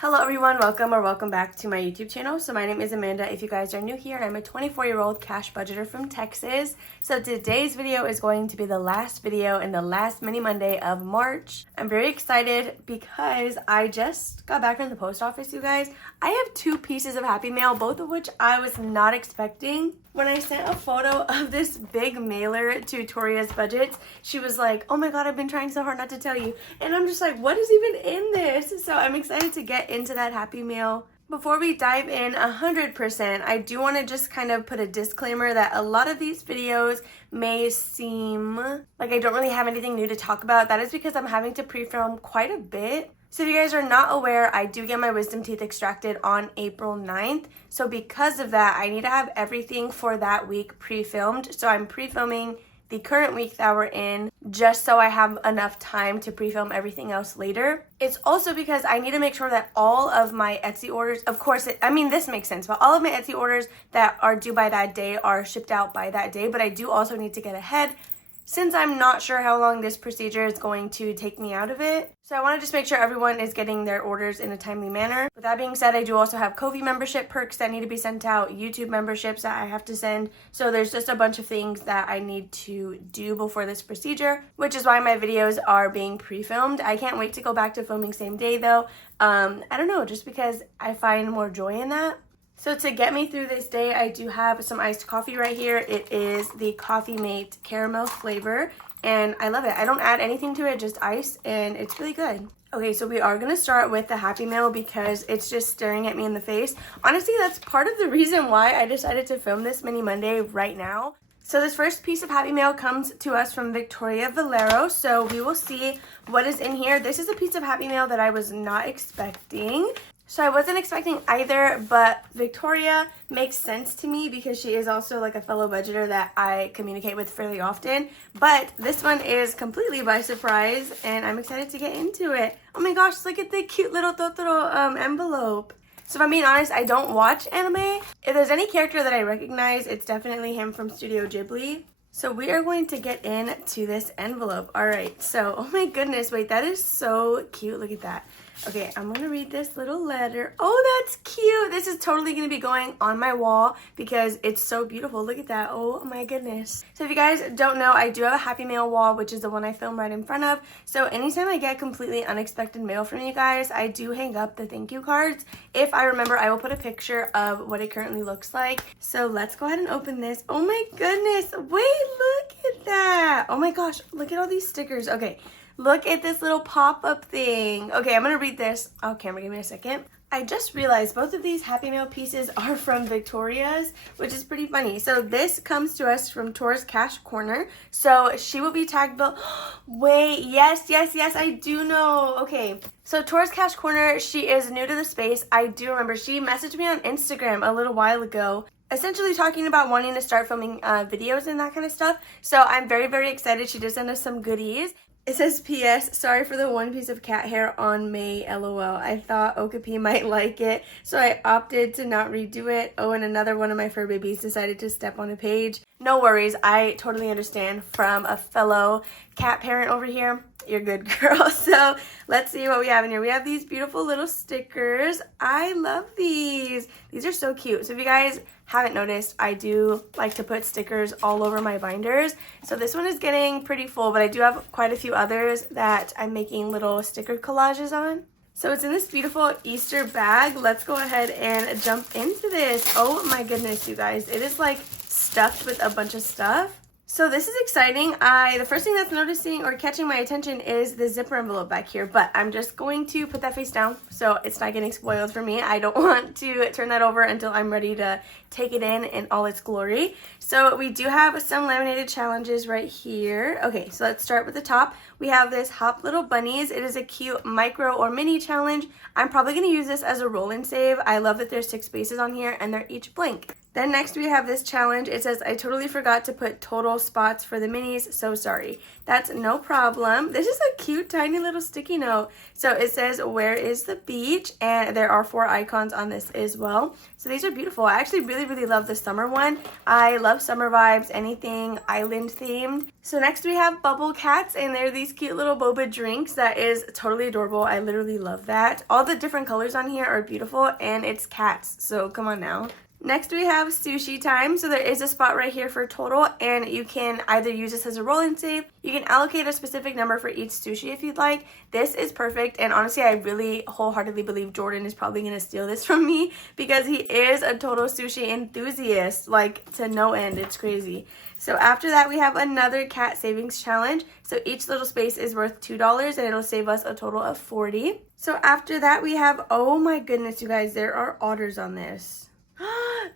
Hello everyone, welcome back to my YouTube channel. So my name is Amanda if you guys are new here, and I'm a 24-year-old cash budgeter from Texas. So today's video is going to be the last video in the last mini Monday of March. I'm very excited because I just got back from the post office, you guys. I have 2 pieces of Happy Mail, both of which I was not expecting. When I sent a photo of this big mailer to Toria's Budgets, she was like, oh my god, I've been trying so hard not to tell you. And I'm just like, what is even in this? So I'm excited to get into that Happy Mail. Before we dive in 100%, I do want to just kind of put a disclaimer that a lot of these videos may seem like I don't really have anything new to talk about. That is because I'm having to pre-film quite a bit. So if you guys are not aware, I do get my wisdom teeth extracted on April 9th. So because of that, I need to have everything for that week pre-filmed. So I'm pre-filming the current week that we're in just so I have enough time to pre-film everything else later. It's also because I need to make sure that all of my Etsy orders, of course, this makes sense, but all of my Etsy orders that are due by that day are shipped out by that day. But I do also need to get ahead since I'm not sure how long this procedure is going to take me out of it. So I want to just make sure everyone is getting their orders in a timely manner. With that being said, I do also have Ko-fi membership perks that need to be sent out, YouTube memberships that I have to send. So there's just a bunch of things that I need to do before this procedure, which is why my videos are being pre-filmed. I can't wait to go back to filming same day though. I don't know, just because I find more joy in that. So to get me through this day, I do have some iced coffee right here. It is the Coffee Mate caramel flavor, and I love it. I don't add anything to it, just ice, and it's really good. Okay, so we are going to start with the Happy Mail because it's just staring at me in the face. Honestly, that's part of the reason why I decided to film this mini Monday right now. So this first piece of Happy Mail comes to us from Victoria Valero, so we will see what is in here. This is a piece of Happy Mail that I was not expecting. So I wasn't expecting either, but Victoria makes sense to me because she is also like a fellow budgeter that I communicate with fairly often. But this one is completely by surprise, and I'm excited to get into it. Oh my gosh, look at the cute little Totoro envelope. So if I'm being honest, I don't watch anime. If there's any character that I recognize, it's definitely him from Studio Ghibli. So we are going to get into this envelope. All right, so, oh my goodness, wait, that is so cute. Look at that. Okay, I'm going to read this little letter. Oh, that's cute. This is totally going to be going on my wall because it's so beautiful. Look at that. Oh my goodness. So if you guys don't know, I do have a Happy Mail wall, which is the one I film right in front of. So anytime I get completely unexpected mail from you guys, I do hang up the thank you cards. If I remember, I will put a picture of what it currently looks like. So let's go ahead and open this. Oh my goodness. Wait, look at that. Oh my gosh. Look at all these stickers. Okay. Look at this little pop-up thing. Okay, I'm going to read this. Oh, camera, give me a second. I just realized both of these Happy Mail pieces are from Victoria's, which is pretty funny. So this comes to us from Tor's Cash Corner. So she will be tagged below. Wait, yes, I do know. Okay, so Tor's Cash Corner, she is new to the space. I do remember she messaged me on Instagram a little while ago, essentially talking about wanting to start filming videos and that kind of stuff. So I'm very, very excited. She did send us some goodies. It says, P.S. Sorry for the one piece of cat hair on May, LOL. I thought Okapi might like it, so I opted to not redo it. Oh, and another one of my fur babies decided to step on a page. No worries, I totally understand from a fellow cat parent over here. You're good, girl. So let's see what we have in here. We have these beautiful little stickers. I love these. These are so cute. So if you guys haven't noticed, I do like to put stickers all over my binders. So this one is getting pretty full, but I do have quite a few others that I'm making little sticker collages on. So it's in this beautiful Easter bag. Let's go ahead and jump into this. Oh my goodness, you guys. It is like stuffed with a bunch of stuff. So this is exciting. The first thing that's noticing or catching my attention is the zipper envelope back here, but I'm just going to put that face down so it's not getting spoiled for me. I don't want to turn that over until I'm ready to take it in all its glory. So we do have some laminated challenges right here. Okay, so let's start with the top. We have this Hop Little Bunnies. It is a cute micro or mini challenge. I'm probably going to use this as a roll and save. I love that there's 6 spaces on here and they're each blank. Then next we have this challenge. It says, I totally forgot to put total spots for the minis. So sorry. That's no problem. This is a cute, tiny little sticky note. So it says, where is the beach? And there are 4 icons on this as well. So these are beautiful. I actually really, really love the summer one. I love summer vibes, anything island themed. So next we have bubble cats, and they're these cute little boba drinks. That is totally adorable. I literally love that. All the different colors on here are beautiful, and it's cats. So come on now. Next we have sushi time. So there is a spot right here for total, and you can either use this as a roll and save. You can allocate a specific number for each sushi if you'd like. This is perfect, and honestly I really wholeheartedly believe Jordan is probably going to steal this from me because he is a total sushi enthusiast, like to no end. It's crazy. So after that we have another cat savings challenge. So each little space is worth $2 and it'll save us a total of $40. So after that we have, oh my goodness you guys, there are otters on this.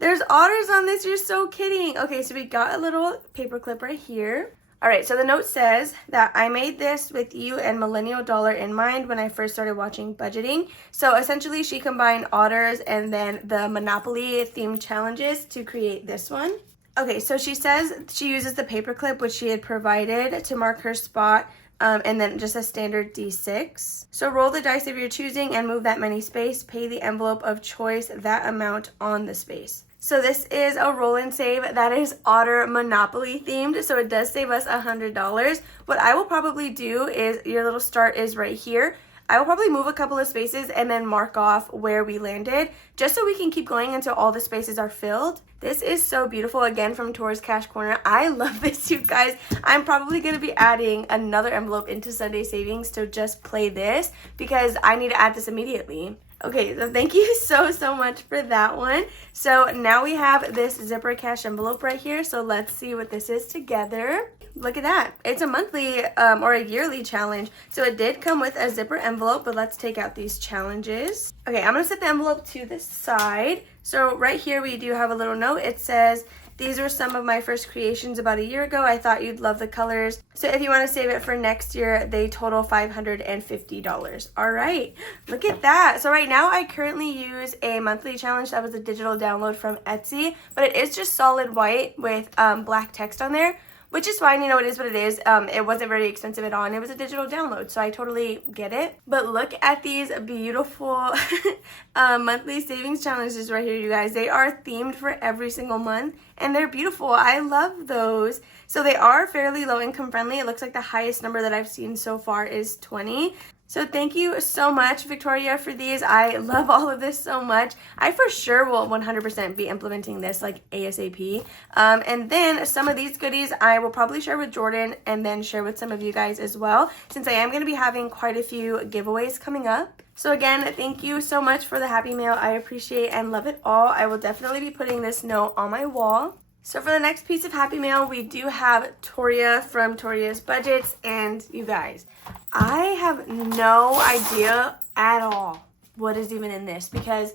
There's otters on this. You're so kidding. Okay, so we got a little paper clip right here. All right, so the note says that I made this with you and Millennial Dollar in mind when I first started watching budgeting. So essentially she combined otters and then the Monopoly themed challenges to create this one. Okay, so she says she uses the paper clip which she had provided to mark her spot. And then just a standard D6. So roll the dice of your choosing and move that many space. Pay the envelope of choice that amount on the space. So this is a roll and save that is Otter Monopoly themed. So it does save us $100. What I will probably do is, your little start is right here. I will probably move a couple of spaces and then mark off where we landed just so we can keep going until all the spaces are filled. This is so beautiful, again from Tori's Cash Corner. I love this, you guys. I'm probably going to be adding another envelope into Sunday Savings to just play this because I need to add this immediately. Okay, so thank you so much for that one. So now we have this zipper cash envelope right here. So let's see what this is together. Look at that. It's a monthly or a yearly challenge. So it did come with a zipper envelope, but let's take out these challenges. Okay, I'm going to set the envelope to the side. So right here we do have a little note. It says, these were some of my first creations about a year ago. I thought you'd love the colors. So if you want to save it for next year, they total $550. All right, look at that. So right now I currently use a monthly challenge that was a digital download from Etsy, but it is just solid white with black text on there, which is fine, you know, it is what it is. It wasn't very expensive at all, and it was a digital download, so I totally get it. But look at these beautiful monthly savings challenges right here, you guys. They are themed for every single month, and they're beautiful. I love those. So they are fairly low income friendly. It looks like the highest number that I've seen so far is 20. So thank you so much, Victoria, for these. I love all of this so much. I for sure will 100% be implementing this like ASAP. And then some of these goodies I will probably share with Jordan and then share with some of you guys as well, since I am going to be having quite a few giveaways coming up. So again, thank you so much for the Happy Mail. I appreciate and love it all. I will definitely be putting this note on my wall. So for the next piece of Happy Mail, we do have Toria from Toria's Budgets. And you guys, I have no idea at all what is even in this because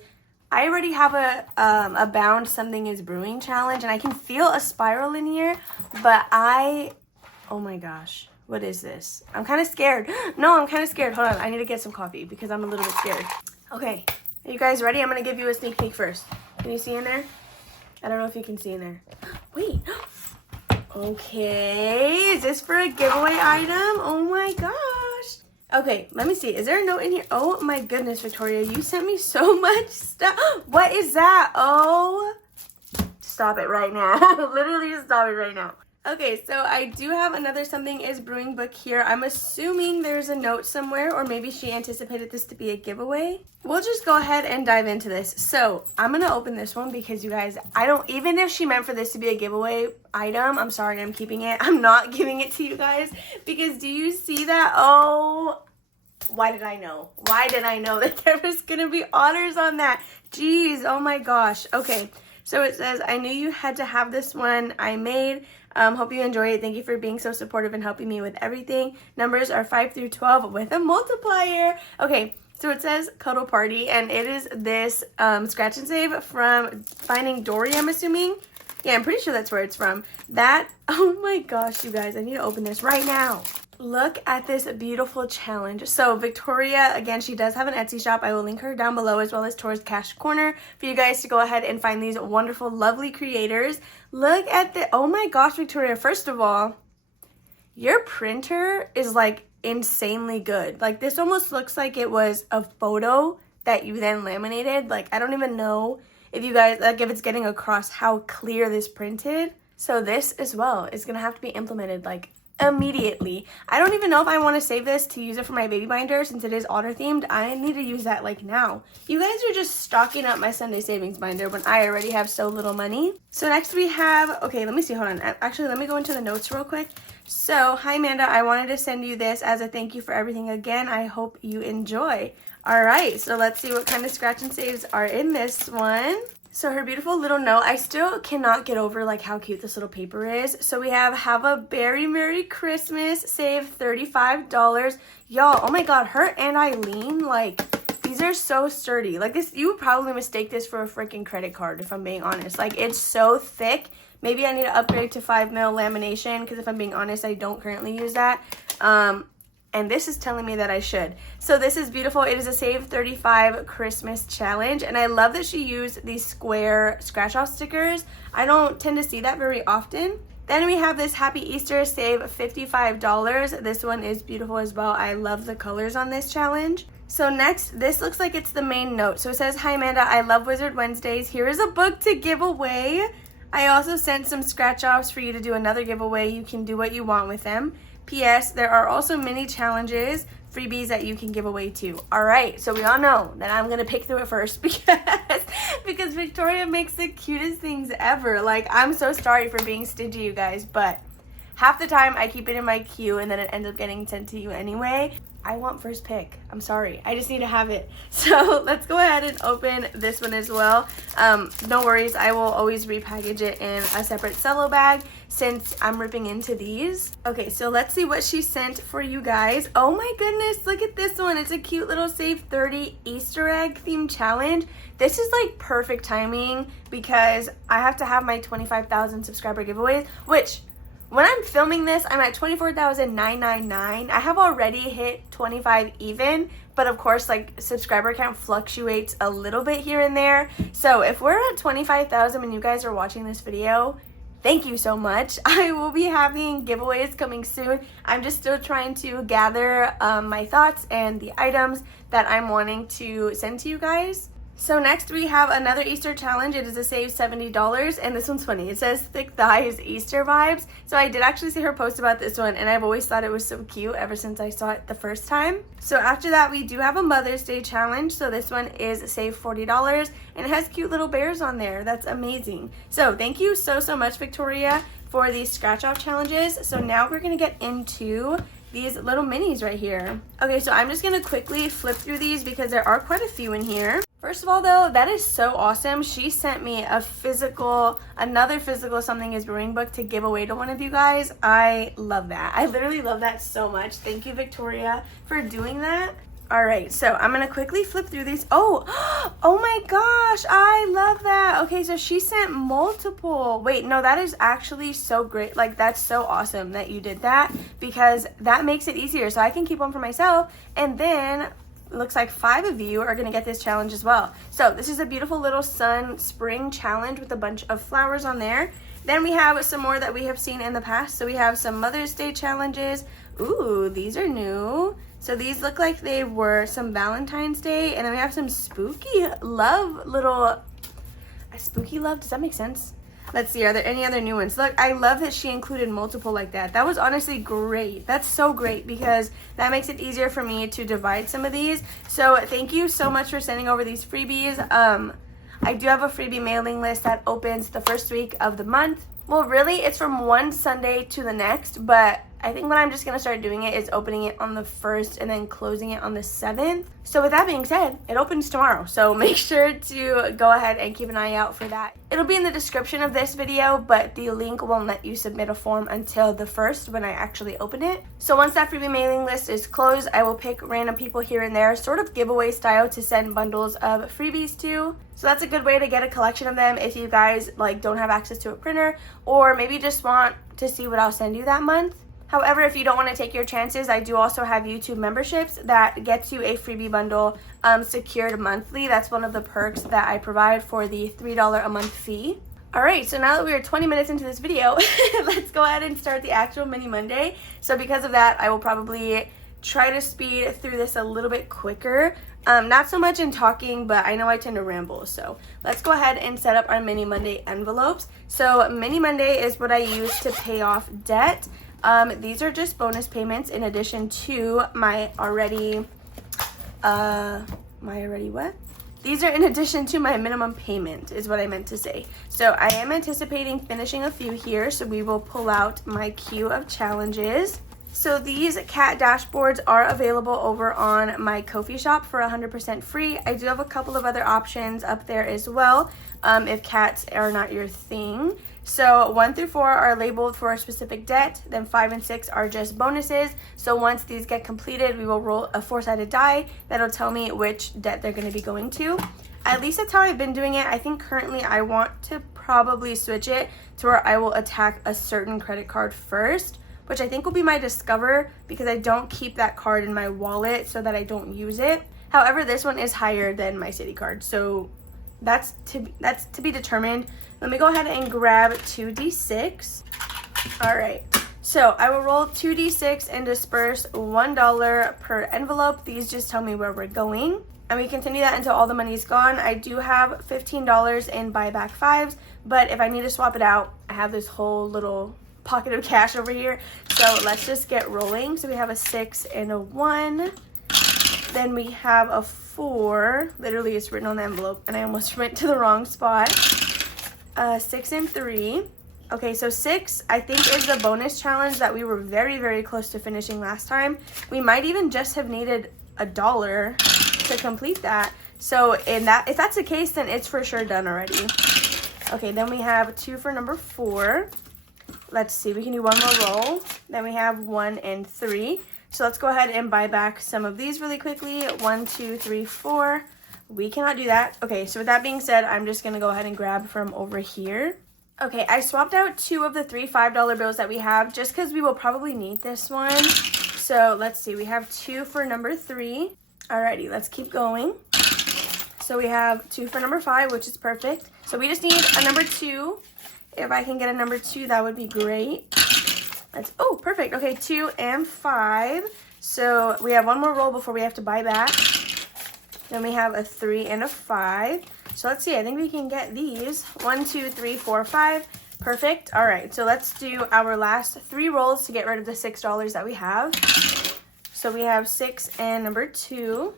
I already have a Bound Something is Brewing challenge and I can feel a spiral in here, but oh my gosh, what is this? I'm kind of scared. No, I'm kind of scared. Hold on, I need to get some coffee because I'm a little bit scared. Okay, are you guys ready? I'm going to give you a sneak peek first. Can you see in there? I don't know if you can see in there. Wait. Okay. Is this for a giveaway item? Oh my gosh. Okay, let me see. Is there a note in here? Oh my goodness, Victoria. You sent me so much stuff. What is that? Oh. Stop it right now. Literally just stop it right now. Okay, so I do have another Something is Brewing book here. I'm assuming there's a note somewhere, or maybe she anticipated this to be a giveaway. We'll just go ahead and dive into this. So I'm going to open this one because you guys, even if she meant for this to be a giveaway item, I'm sorry, I'm keeping it. I'm not giving it to you guys because do you see that? Oh, why did I know? Why did I know that there was going to be otters on that? Jeez, oh my gosh. Okay, so it says, I knew you had to have this one I made. Hope you enjoy it. Thank you for being so supportive and helping me with everything. Numbers are 5 through 12 with a multiplier. Okay, so it says Cuddle Party, and it is this scratch and save from Finding Dory, I'm assuming. Yeah, I'm pretty sure that's where it's from. Oh my gosh, you guys, I need to open this right now. Look at this beautiful challenge. So Victoria, again, she does have an Etsy shop. I will link her down below, as well as towards Cash Corner, for you guys to go ahead and find these wonderful, lovely creators. Look at the, oh my gosh, Victoria, first of all, your printer is like insanely good. Like, this almost looks like it was a photo that you then laminated. Like, I don't even know if you guys, like, if it's getting across how clear this printed. So this as well is gonna have to be implemented like immediately. I don't even know if I want to save this to use it for my baby binder, since it is otter themed. I need to use that like now. You guys are just stocking up my Sunday savings binder when I already have so little money. So next we have, okay, let me see, hold on. Actually, let me go into the notes real quick. So, hi Amanda, I wanted to send you this as a thank you for everything again. I hope you enjoy. All right, so let's see what kind of scratch and saves are in this one. So her beautiful little note, I still cannot get over like how cute this little paper is. So we have a very Merry Christmas, save $35. Y'all, oh my god, her and Eileen, like, these are so sturdy. Like, this, you would probably mistake this for a freaking credit card, if I'm being honest. Like, it's so thick. Maybe I need to upgrade to 5mm lamination, because if I'm being honest, I don't currently use that. And this is telling me that I should. So this is beautiful. It is a Save 35 Christmas challenge. And I love that she used these square scratch off stickers. I don't tend to see that very often. Then we have this Happy Easter, save $55. This one is beautiful as well. I love the colors on this challenge. So next, this looks like it's the main note. So it says, hi Amanda, I love Wizard Wednesdays. Here is a book to give away. I also sent some scratch offs for you to do another giveaway. You can do what you want with them. P.S. There are also mini challenges, freebies that you can give away too. All right, so we all know that I'm gonna pick through it first because Victoria makes the cutest things ever. Like, I'm so sorry for being stingy, you guys, but half the time I keep it in my queue and then it ends up getting sent to you anyway. I want first pick. I'm sorry. I just need to have it. So let's go ahead and open this one as well. No worries. I will always repackage it in a separate cello bag since I'm ripping into these. Okay, so let's see what she sent for you guys. Oh my goodness, look at this one. It's a cute little Save 30 Easter egg themed challenge. This is like perfect timing because I have to have my 25,000 subscriber giveaways, which when I'm filming this, I'm at 24,999. I have already hit 25 even, but of course, like, subscriber count fluctuates a little bit here and there. So if we're at 25,000 when you guys are watching this video, thank you so much. I will be having giveaways coming soon. I'm just still trying to gather my thoughts and the items that I'm wanting to send to you guys. So next we have another Easter challenge. It is a save $70, and this one's funny. It says Thick Thighs Easter Vibes. So I did actually see her post about this one, and I've always thought it was so cute ever since I saw it the first time. So after that, we do have a Mother's Day challenge. So this one is save $40, and it has cute little bears on there. That's amazing. So thank you so much, Victoria, for these scratch off challenges. So now we're gonna get into these little minis right here. Okay, so I'm just gonna quickly flip through these because there are quite a few in here. First of all, though, that is so awesome. She sent me another physical Something is Brewing book to give away to one of you guys. I love that. I literally love that so much. Thank you, Victoria, for doing that. All right, so I'm gonna quickly flip through these. Oh my gosh, I love that. Okay, so she sent multiple. Wait, no, that is actually so great. Like, that's so awesome that you did that because that makes it easier. So I can keep one for myself, and then looks like 5 of you are gonna get this challenge as well. So this is a beautiful little spring challenge with a bunch of flowers on there. Then we have some more that we have seen in the past. So we have some Mother's Day challenges. Ooh, these are new. So these look like they were some Valentine's Day. And then we have some spooky love spooky love, does that make sense? Let's see, are there any other new ones? Look, I love that she included multiple like that. That was honestly great. That's so great because that makes it easier for me to divide some of these. So thank you so much for sending over these freebies. I do have a freebie mailing list that opens the first week of the month. Well, really, it's from one Sunday to the next, but I think what I'm just going to start doing is opening it on the 1st and then closing it on the 7th. So with that being said, it opens tomorrow. So make sure to go ahead and keep an eye out for that. It'll be in the description of this video, but the link won't let you submit a form until the 1st when I actually open it. So once that freebie mailing list is closed, I will pick random people here and there, sort of giveaway style, to send bundles of freebies to. So that's a good way to get a collection of them if you guys like don't have access to a printer, or maybe just want to see what I'll send you that month. However, if you don't want to take your chances, I do also have YouTube memberships that gets you a freebie bundle secured monthly. That's one of the perks that I provide for the $3 a month fee. All right, so now that we are 20 minutes into this video, let's go ahead and start the actual mini Monday. So because of that, I will probably try to speed through this a little bit quicker. Not so much in talking, but I know I tend to ramble. So let's go ahead and set up our mini Monday envelopes. So mini Monday is what I use to pay off debt. These are just bonus payments in addition to my already, These are in addition to my minimum payment is what I meant to say. So I am anticipating finishing a few here, so we will pull out my queue of challenges. So these cat dashboards are available over on my Ko-fi shop for 100% free. I do have a couple of other options up there as well, if cats are not your thing. So 1 through 4 are labeled for a specific debt, then 5 and 6 are just bonuses. So once these get completed, we will roll a 4-sided die that'll tell me which debt they're going to be going to. At least that's how I've been doing it. I think currently I want to probably switch it to where I will attack a certain credit card first, which I think will be my Discover, because I don't keep that card in my wallet so that I don't use it. However, this one is higher than my Citi card, so that's to be determined. Let me go ahead and grab 2d6. All right, so I will roll 2d6 and disperse $1 per envelope. These just tell me where we're going. And we continue that until all the money is gone. I do have $15 in buyback 5s, but if I need to swap it out, I have this whole little pocket of cash over here. So let's just get rolling. So we have a 6 and a 1. Then we have a 4. Literally, it's written on the envelope, and I almost went to the wrong spot. 6 and 3. Okay, so 6, I think, is the bonus challenge that we were very, very close to finishing last time. We might even just have needed $1 to complete that. So if that's the case, then it's for sure done already. Okay, then we have 2 for number 4. Let's see, we can do one more roll. Then we have 1 and 3. So let's go ahead and buy back some of these really quickly. 1, 2, 3, 4. We cannot do that. Okay, so with that being said, I'm just going to go ahead and grab from over here. Okay, I swapped out 2 of the 3 $5 bills that we have just because we will probably need this one. So let's see, we have 2 for number 3. Alrighty, let's keep going. So we have 2 for number 5, which is perfect. So we just need a number 2. If I can get a number 2, that would be great. Oh, perfect. Okay, 2 and 5. So we have one more roll before we have to buy back. Then we have a 3 and a 5. So let's see, I think we can get these. 1, 2, 3, 4, 5. Perfect. All right, so let's do our last 3 rolls to get rid of the $6 that we have. So we have 6 and number 2.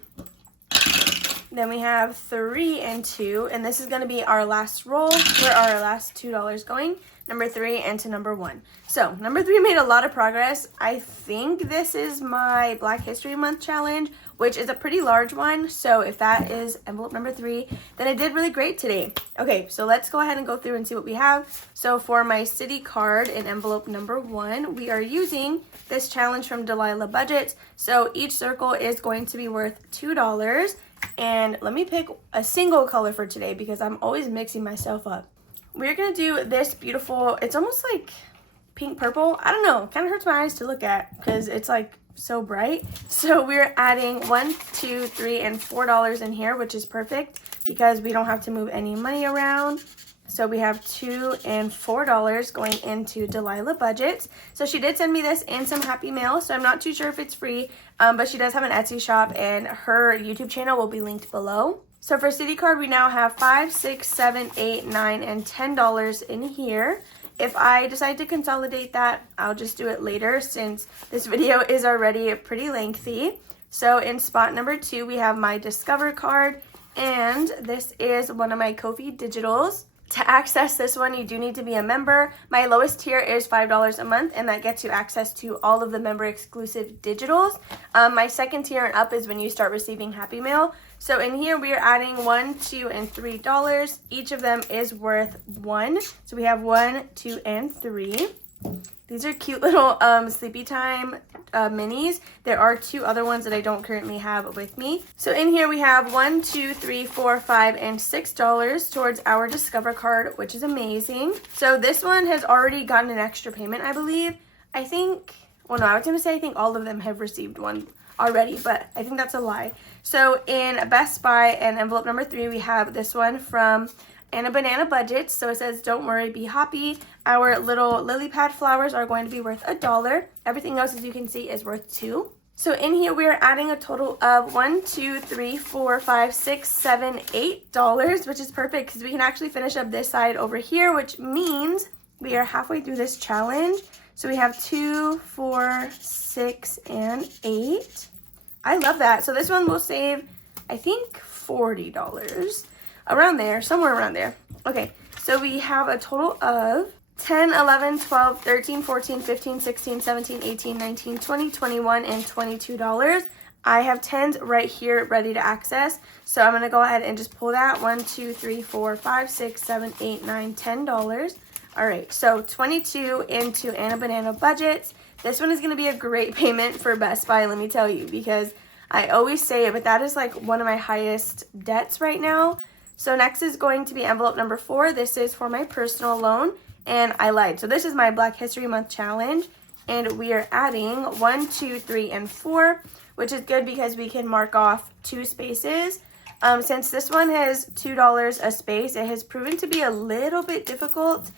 Then we have 3 and 2. And this is going to be our last roll. Where are our last $2 going? Number 3 and to number 1. So number 3 made a lot of progress. I think this is my Black History Month challenge, which is a pretty large one. So if that is envelope number 3, then I did really great today. Okay, so let's go ahead and go through and see what we have. So for my Citi card in envelope number 1, we are using this challenge from Delilah Budgets. So each circle is going to be worth $2. And let me pick a single color for today because I'm always mixing myself up. We're going to do this beautiful, it's almost like pink purple. I don't know, kind of hurts my eyes to look at because it's like so bright. So we're adding $1, $2, $3, and $4 in here, which is perfect because we don't have to move any money around. So we have $2 and $4 going into Delilah Budgets. So she did send me this in some happy mail, so I'm not too sure if it's free, but she does have an Etsy shop and her YouTube channel will be linked below. So for Citi card, we now have $5, $6, $7, $8, $9, and $10 in here. If I decide to consolidate that, I'll just do it later since this video is already pretty lengthy. So in spot number 2, we have my Discover card, and this is one of my Ko-fi digitals. To access this one, you do need to be a member. My lowest tier is $5 a month, and that gets you access to all of the member exclusive digitals. My second tier and up is when you start receiving Happy Mail. So in here, we are adding $1, $2, and $3. Each of them is worth $1. So we have $1, $2, and $3. These are cute little sleepy time minis. There are 2 other ones that I don't currently have with me. So in here we have $1, $2, $3, $4, $5, and $6 towards our Discover card, which is amazing. So this one has already gotten an extra payment, I believe. I think Well, no, I was going to say I think all of them have received one already, but I think that's a lie. So in Best Buy and envelope number 3, we have this one from Banana Budgets. So it says, don't worry, be happy. Our little lily pad flowers are going to be worth $1. Everything else, as you can see, is worth $2. So in here, we are adding a total of $1, $2, $3, $4, $5, $6, $7, $8, which is perfect because we can actually finish up this side over here, which means we are halfway through this challenge. So we have 2, 4, 6, and 8. I love that. So this one will save, I think, $40. Around there, somewhere around there. Okay, so we have a total of 10, 11, 12, 13, 14, 15, 16, 17, 18, 19, 20, 21, and $22. I have 10s right here ready to access. So I'm going to go ahead and just pull that. 1, 2, 3, 4, 5, 6, 7, 8, 9, $10. All right, so 22 into Banana Budgets. This one is going to be a great payment for Best Buy, let me tell you, because I always say it, but that is like one of my highest debts right now. So next is going to be envelope number 4. This is for my personal loan, and I lied. So this is my Black History Month challenge, and we are adding 1, 2, 3, and 4, which is good because we can mark off 2 spaces. Since this one has $2 a space, it has proven to be a little bit difficult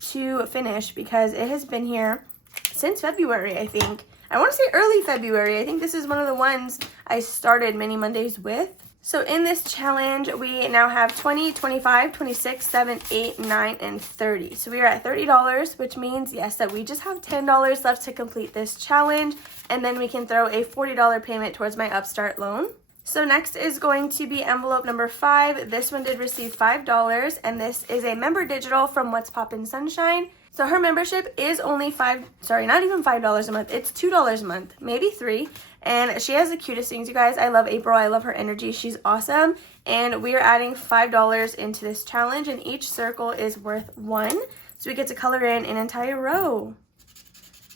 to finish because it has been here since February, I think. I want to say early February. I think this is one of the ones I started Mini Mondays with. So in this challenge, we now have 20, 25, 26, 7, 8, 9, and 30. So we are at $30, which means, yes, that we just have $10 left to complete this challenge, and then we can throw a $40 payment towards my Upstart loan. So next is going to be envelope number 5. This one did receive $5, and this is a member digital from What's Poppin' Sunshine. So her membership is only not even $5 a month. It's $2 a month, maybe $3. And she has the cutest things, you guys. I love April. I love her energy. She's awesome. And we are adding $5 into this challenge, and each circle is worth 1. So we get to color in an entire row.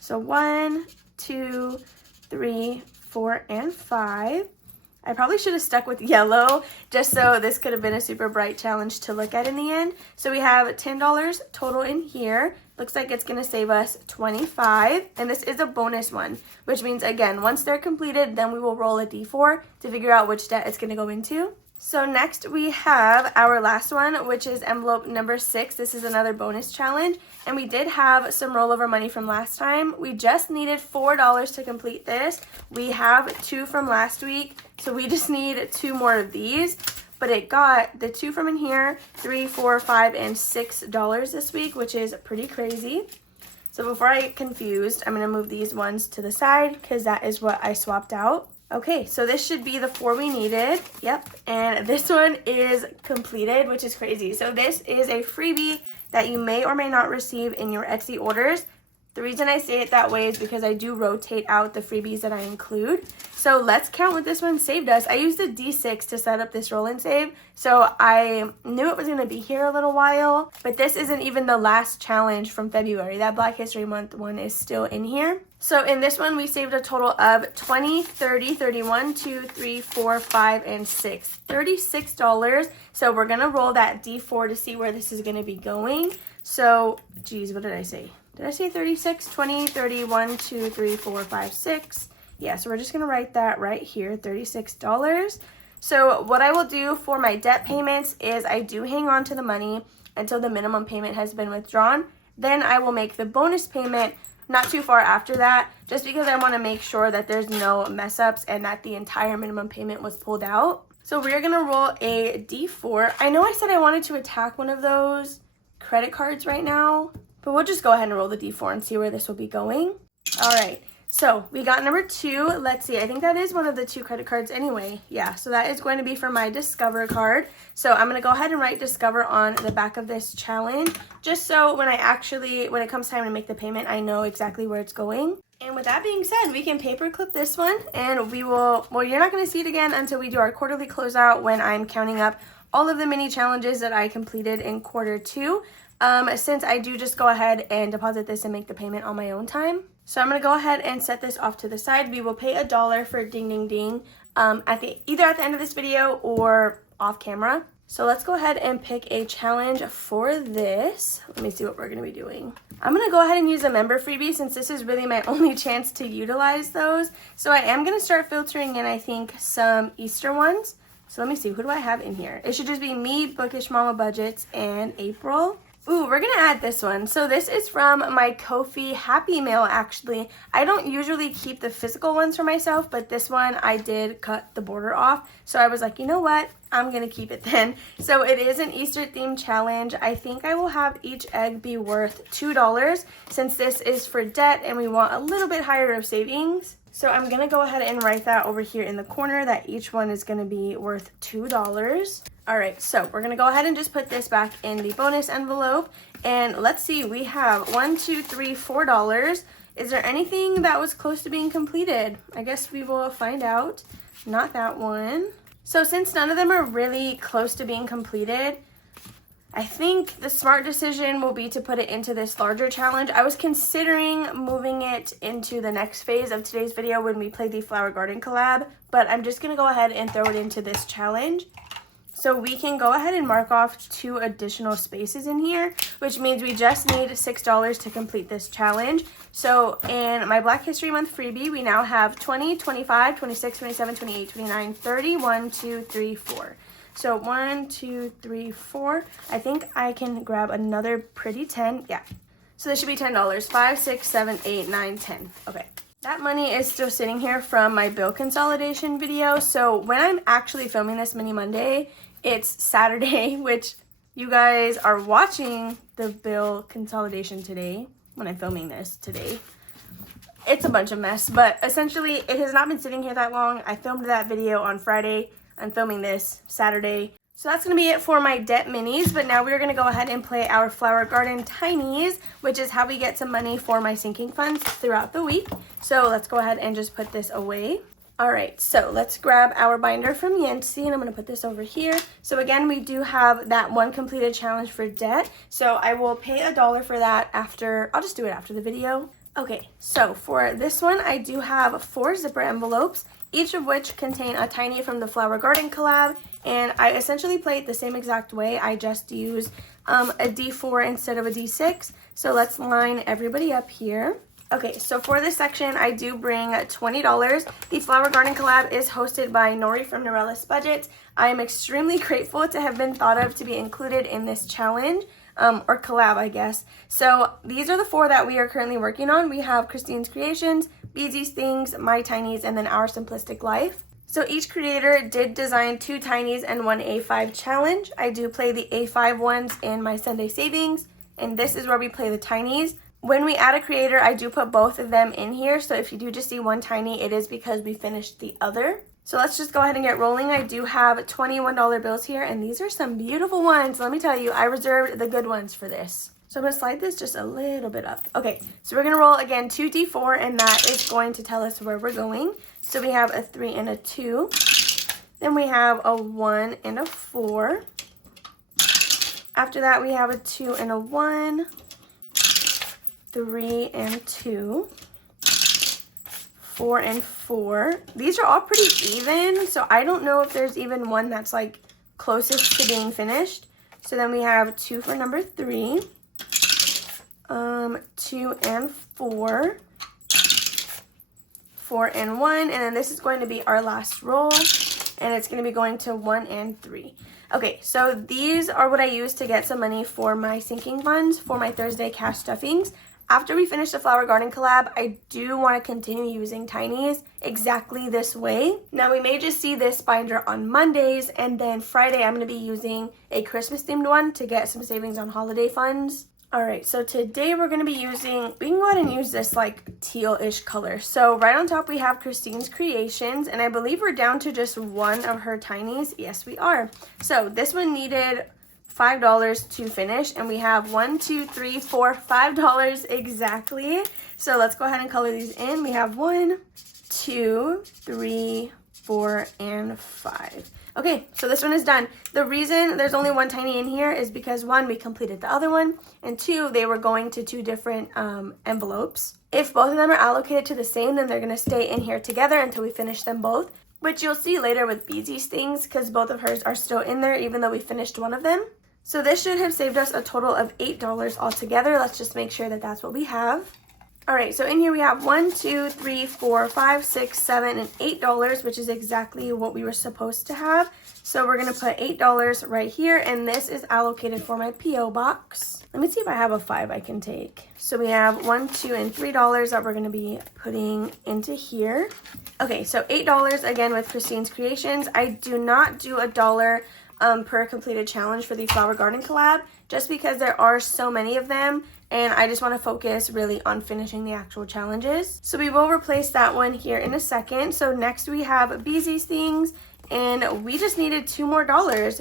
So 1, 2, 3, 4, and 5. I probably should have stuck with yellow just so this could have been a super bright challenge to look at in the end. So we have $10 total in here. Looks like it's going to save us $25. And this is a bonus one, which means, again, once they're completed, then we will roll a D4 to figure out which debt it's going to go into. So next we have our last one, which is envelope number 6. This is another bonus challenge, and we did have some rollover money from last time. We just needed $4 to complete this. We have 2 from last week, so we just need 2 more of these. But it got the 2 from in here, 3, 4, 5, and $6 this week, which is pretty crazy. So before I get confused, I'm going to move these ones to the side because that is what I swapped out. Okay, so this should be the 4 we needed. Yep, and this one is completed, which is crazy. So this is a freebie that you may or may not receive in your Etsy orders. The reason I say it that way is because I do rotate out the freebies that I include. So let's count what this one saved us. I used a D6 to set up this roll and save, so I knew it was going to be here a little while, but this isn't even the last challenge from February. That Black History Month one is still in here. So in this one, we saved a total of 20, 30, 31, 2, 3, 4, 5, and 6. $36. So we're going to roll that D4 to see where this is going to be going. So, geez, what did I say? Did I say 36? 20, 31, 2, 3, 4, 5, 6. Yeah, so we're just going to write that right here, $36. So what I will do for my debt payments is I do hang on to the money until the minimum payment has been withdrawn. Then I will make the bonus payment not too far after that, just because I want to make sure that there's no mess ups and that the entire minimum payment was pulled out. So we're going to roll a D4. I know I said I wanted to attack one of those credit cards right now, but we'll just go ahead and roll the D4 and see where this will be going. All right, so we got number 2. Let's see, I think that is one of the 2 credit cards anyway. Yeah, so that is going to be for my Discover card. So I'm going to go ahead and write Discover on the back of this challenge, just so when it comes time to make the payment, I know exactly where it's going. And with that being said, we can paper clip this one, and we will, well, you're not going to see it again until we do our quarterly closeout when I'm counting up all of the mini challenges that I completed in quarter 2. Since I do just go ahead and deposit this and make the payment on my own time. So I'm going to go ahead and set this off to the side. We will pay $1 for ding ding ding either at the end of this video or off camera. So let's go ahead and pick a challenge for this. Let me see what we're going to be doing. I'm going to go ahead and use a member freebie since this is really my only chance to utilize those. So I am going to start filtering in, I think, some Easter ones. So let me see, who do I have in here? It should just be me, Bookish Mama Budgets, and April. Ooh, we're gonna add this one. So this is from my Ko-fi Happy Mail, actually. I don't usually keep the physical ones for myself, but this one I did cut the border off. So I was like, you know what? I'm gonna keep it then. So it is an Easter themed challenge. I think I will have each egg be worth $2 since this is for debt and we want a little bit higher of savings. So I'm gonna go ahead and write that over here in the corner that each one is gonna be worth $2. All right, so we're gonna go ahead and just put this back in the bonus envelope. And let's see, we have $1, $2, $3, $4. Is there anything that was close to being completed? I guess we will find out. Not that one. So since none of them are really close to being completed, I think the smart decision will be to put it into this larger challenge. I was considering moving it into the next phase of today's video when we play the Flower Garden collab, but I'm just gonna go ahead and throw it into this challenge. So we can go ahead and mark off 2 additional spaces in here, which means we just need $6 to complete this challenge. So in my Black History Month freebie, we now have 20, 25, 26, 27, 28, 29, 30, 1, 2, 3, 4. So 1, 2, 3, 4. I think I can grab another pretty 10. Yeah. So this should be $10. 5, 6, 7, 8, 9, 10. Okay. That money is still sitting here from my bill consolidation video. So when I'm actually filming this mini Monday, it's Saturday, which you guys are watching the bill consolidation today when I'm filming this today. It's a bunch of mess, but essentially it has not been sitting here that long. I filmed that video on Friday. I'm filming this Saturday. So that's going to be it for my debt minis, but now we're going to go ahead and play our Flower Garden Tinies, which is how we get some money for my sinking funds throughout the week. So let's go ahead and just put this away. All right, so let's grab our binder from Yancy, and I'm going to put this over here. So again, we do have that one completed challenge for debt. So I will pay $1 for that after, I'll just do it after the video. Okay, so for this one, I do have 4 zipper envelopes, each of which contain a tiny from the Flower Garden collab, and I essentially play it the same exact way. I just use a D4 instead of a D6. So let's line everybody up here. Okay, so for this section, I do bring $20. The Flower Garden collab is hosted by Nori from Norelis Budgets. I am extremely grateful to have been thought of to be included in this challenge. Or collab, I guess. So these are the 4 that we are currently working on. We have Christine's Creations, Beezy's Things, My Tinies, and then Our Simplistic Life. So each creator did design 2 Tinies and 1 A5 challenge. I do play the A5 ones in my Sunday savings, and this is where we play the Tinies. When we add a creator, I do put both of them in here. So if you do just see one tiny, it is because we finished the other. So let's just go ahead and get rolling. I do have $21 bills here, and these are some beautiful ones. Let me tell you, I reserved the good ones for this. So I'm going to slide this just a little bit up. Okay, so we're going to roll again 2 D4, and that is going to tell us where we're going. So we have a 3 and a 2. Then we have a 1 and a 4. After that, we have a 2 and a 1. 3 and 2. 4 and 4. These are all pretty even, so I don't know if there's even one that's like closest to being finished. So then we have 2 for number 3, 2 and 4, 4 and 1, and then this is going to be our last roll, and it's going to be going to 1 and 3. Okay, so these are what I use to get some money for my sinking funds for my Thursday cash stuffings. After we finish the Flower Garden collab, I do want to continue using Tinies exactly this way. Now, we may just see this binder on Mondays, and then Friday I'm going to be using a Christmas-themed one to get some savings on holiday funds. All right, so today we're going to be using, we can go ahead and use this like teal-ish color. So right on top we have Christine's Creations, and I believe we're down to just one of her Tinies. Yes, we are. So this one needed $5 to finish, and we have $1, $2, $3, $4, $5 exactly. So let's go ahead and color these in. We have 1, 2, 3, 4, and 5. Okay, so this one is done. The reason there's only one tiny in here is because 1, we completed the other one, and 2, they were going to 2 different envelopes. If both of them are allocated to the same, then they're going to stay in here together until we finish them both. which you'll see later with Beezy's things because both of hers are still in there even though we finished one of them. So this should have saved us a total of $8 altogether. Let's just make sure that that's what we have. All right, so in here we have $1, $2, $3, $4, $5, $6, $7, and $8, which is exactly what we were supposed to have. So we're gonna put $8 right here, and this is allocated for my P.O. box. Let me see if I have a 5 I can take. So we have $1, $2, and $3 that we're gonna be putting into here. Okay, so $8 again with Christine's Creations. I do not do $1 per completed challenge for the flower garden collab, just because there are so many of them and I just want to focus really on finishing the actual challenges. So we will replace that one here in a second. So next we have Beezy's Things, and we just needed $2 more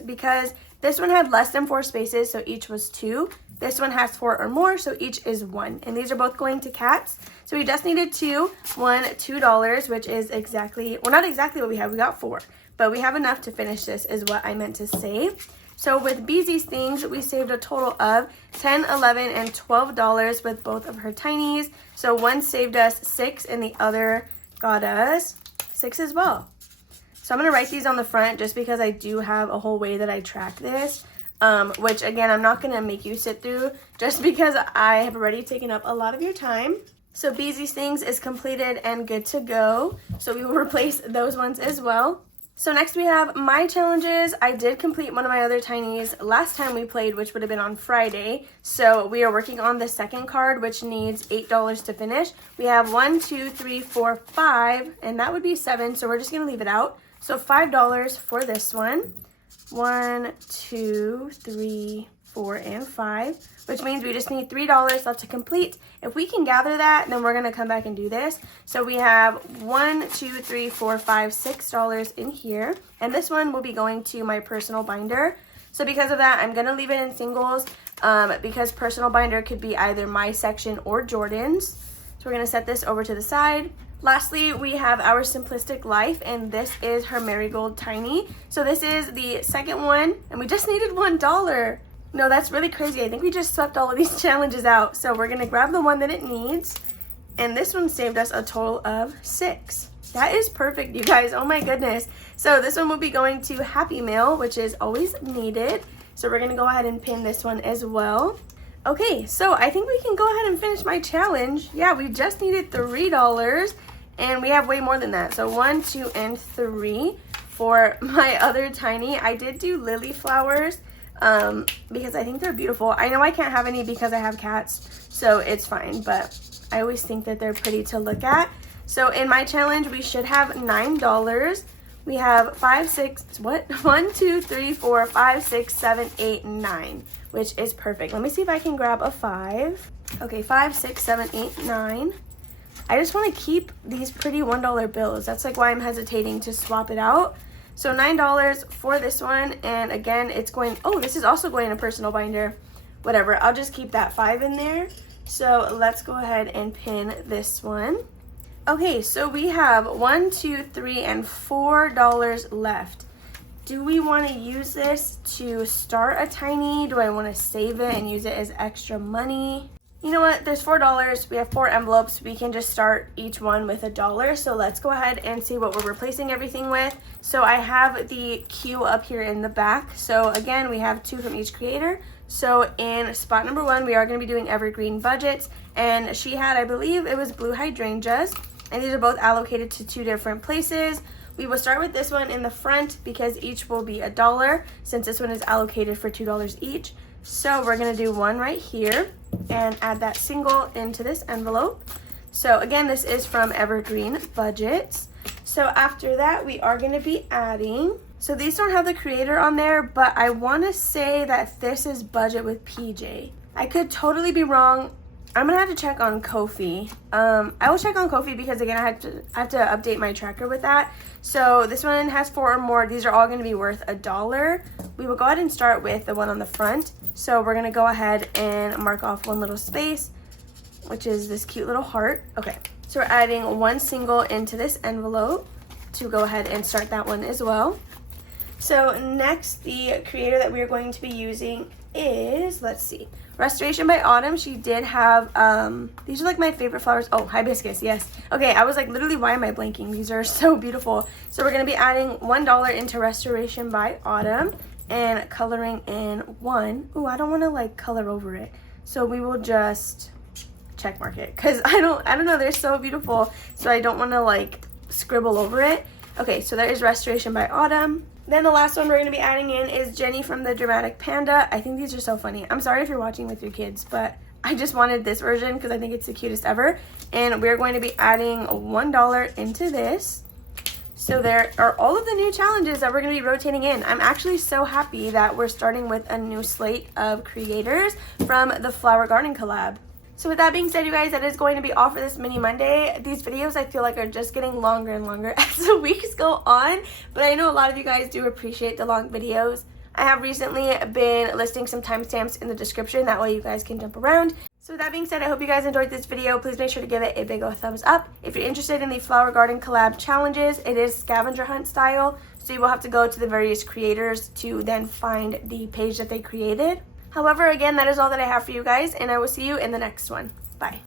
because this one had less than 4 spaces, so each was 2. This one has 4 or more, so each is 1. And these are both going to cats. So we just needed 2, $2, which is exactly, well, not exactly what we have, we got 4. But we have enough to finish this is what I meant to say. So with Beezy's Things, we saved a total of $10, $11, and $12 with both of her tinies. So one saved us 6 and the other got us 6 as well. So I'm going to write these on the front just because I do have a whole way that I track this. Which again, I'm not going to make you sit through just because I have already taken up a lot of your time. So Beezy's Things is completed and good to go. So we will replace those ones as well. So next we have my challenges. I did complete one of my other tinies last time we played, which would have been on Friday. So we are working on the second card, which needs $8 to finish. We have 1, 2, 3, 4, 5, and that would be 7. So we're just gonna leave it out. So $5 for this one. 1, 2, 3, 4, and 5, which means we just need $3 left to complete. If we can gather that, then we're gonna come back and do this. So we have 1, 2, 3, 4, 5, $6 in here, and this one will be going to my personal binder. So because of that, I'm gonna leave it in singles because personal binder could be either my section or Jordan's. So we're gonna set this over to the side. Lastly, we have our Simplistic Life, and this is her Marigold Tiny. So this is the second one, and we just needed $1. No, that's really crazy. I think we just swept all of these challenges out. So we're gonna grab the one that it needs, and this one saved us a total of 6. That is perfect, you guys. Oh my goodness. So this one will be going to Happy Mail, which is always needed. So we're gonna go ahead and pin this one as well. Okay, so I think we can go ahead and finish my challenge. Yeah, we just needed $3, and we have way more than that. So 1, 2, and 3 for my other tiny. I did do lily flowers because I think they're beautiful. I know I can't have any because I have cats, so it's fine, but I always think that they're pretty to look at. So in my challenge, we should have $9. We have 5, 6, what? 1, 2, 3, 4, 5, 6, 7, 8, 9, which is perfect. Let me see if I can grab a 5. Okay, 5, 6, 7, 8, 9. I just want to keep these pretty $1 bills. That's like why I'm hesitating to swap it out. So $9 for this one, and again, it's going, oh, this is also going to personal binder. Whatever, I'll just keep that 5 in there. So let's go ahead and pin this one. Okay, so we have 1, 2, 3, and $4 left. Do we want to use this to start a tiny? Do I want to save it and use it as extra money? You know what, there's $4, we have 4 envelopes, we can just start each one with $1. So let's go ahead and see what we're replacing everything with. So I have the queue up here in the back. So again, we have 2 from each creator. So in spot number 1, we are going to be doing evergreen budgets, and she had, I believe it was blue hydrangeas, and these are both allocated to 2 different places. We will start with this one in the front because each will be $1 since this one is allocated for $2 each. So we're gonna do one right here and add that single into this envelope. So again, this is from Evergreen Budgets. So after that, we are gonna be adding, so these don't have the creator on there, but I wanna say that this is Budget with PJ. I could totally be wrong. I'm gonna have to check on Ko-fi. I will check on Ko-fi because again, I have to update my tracker with that. So this one has 4 or more. These are all gonna be worth $1. We will go ahead and start with the one on the front. So we're gonna go ahead and mark off one little space, which is this cute little heart. Okay, so we're adding 1 single into this envelope to go ahead and start that one as well. So next, the creator that we are going to be using is, let's see, Restoration by Autumn. She did have, these are like my favorite flowers. Oh, hibiscus, yes. Okay, I was like, literally, why am I blanking? These are so beautiful. So we're going to be adding $1 into Restoration by Autumn and coloring in one. Ooh, I don't want to like color over it. So we will just check mark it because I don't know, they're so beautiful. So I don't want to like scribble over it. Okay, so there is Restoration by Autumn. Then the last one we're going to be adding in is Jenny from the Dramatic Panda. I think these are so funny. I'm sorry if you're watching with your kids, but I just wanted this version because I think it's the cutest ever. And we're going to be adding $1 into this. So there are all of the new challenges that we're going to be rotating in. I'm actually so happy that we're starting with a new slate of creators from the Flower Garden collab. So with that being said, you guys, that is going to be all for this mini Monday. These videos I feel like are just getting longer and longer as the weeks go on, but I know a lot of you guys do appreciate the long videos. I have recently been listing some timestamps in the description, that way you guys can jump around. So with that being said, I hope you guys enjoyed this video. Please make sure to give it a big old thumbs up. If you're interested in the Flower Garden collab challenges, it is scavenger hunt style, so you will have to go to the various creators to then find the page that they created. However, again, that is all that I have for you guys, and I will see you in the next one. Bye.